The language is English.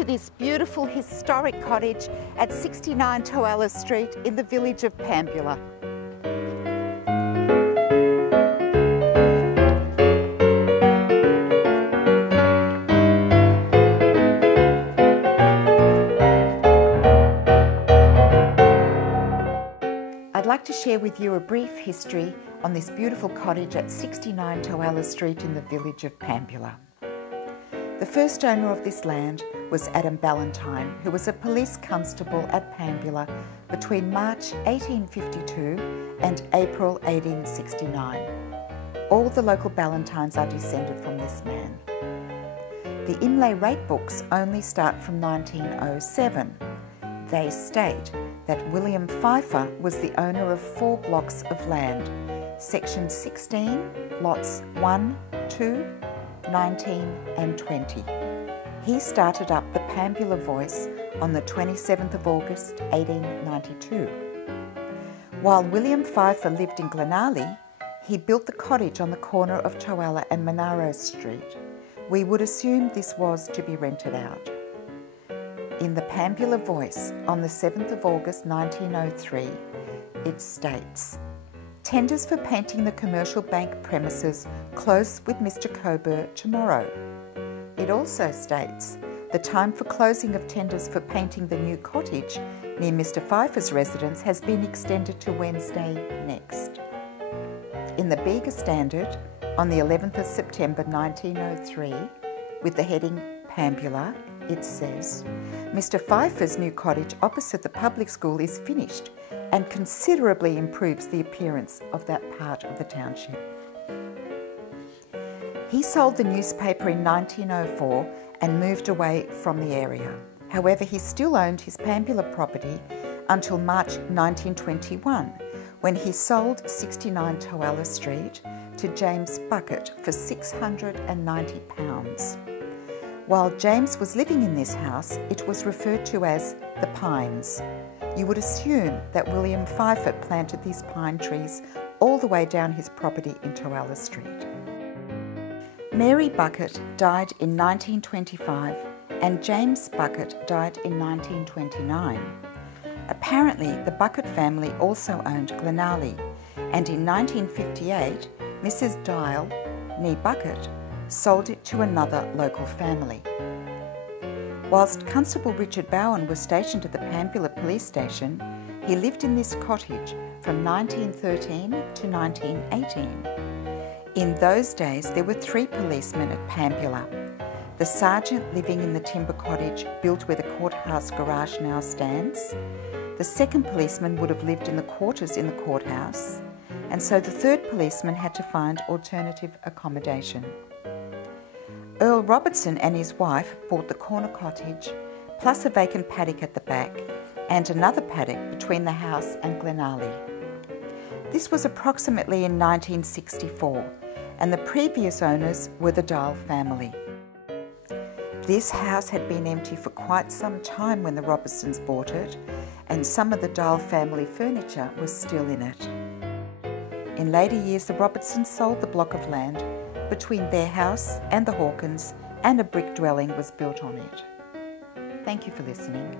to this beautiful historic cottage at 69 Toallo Street in the village of Pambula. I'd like to share with you a brief history on this beautiful cottage at 69 Toallo Street in the village of Pambula. The first owner of this land was Adam Ballantyne, who was a police constable at Pambula between March 1852 and April 1869. All the local Ballantynes are descended from this man. The Imlay rate books only start from 1907. They state that William Pfeiffer was the owner of 4 blocks of land, Section 16, lots 1, 2, 19 and 20. He started up the Pambula Voice on the 27th of August 1892. While William Pfeiffer lived in Glenalley, he built the cottage on the corner of Toallo and Monaro Street. We would assume this was to be rented out. In the Pambula Voice on the 7th of August 1903, it states, "Tenders for painting the commercial bank premises close with Mr. Coburn tomorrow." It also states, "The time for closing of tenders for painting the new cottage near Mr. Pfeiffer's residence has been extended to Wednesday next." In the Bega Standard on the 11th of September 1903, with the heading Pambula, it says, "Mr. Pfeiffer's new cottage opposite the public school is finished and considerably improves the appearance of that part of the township." He sold the newspaper in 1904 and moved away from the area. However, he still owned his Pambula property until March 1921, when he sold 69 Toallo Street to James Bucket for £690. While James was living in this house, it was referred to as the Pines. You would assume that William Pfeiffer planted these pine trees all the way down his property in Toallo Street. Mary Bucket died in 1925 and James Bucket died in 1929. Apparently, the Bucket family also owned Glenalley, and in 1958, Mrs. Dial, née Bucket, sold it to another local family. Whilst Constable Richard Bowen was stationed at the Pambula police station, he lived in this cottage from 1913 to 1918. In those days, there were 3 policemen at Pambula. The sergeant living in the timber cottage built where the courthouse garage now stands. The second policeman would have lived in the quarters in the courthouse, and so the third policeman had to find alternative accommodation. Earl Robertson and his wife bought the corner cottage, plus a vacant paddock at the back, and another paddock between the house and Glenalley. This was approximately in 1964, and the previous owners were the Dial family. This house had been empty for quite some time when the Robertsons bought it, and some of the Dial family furniture was still in it. In later years, the Robertsons sold the block of land between their house and the Hawkins, and a brick dwelling was built on it. Thank you for listening.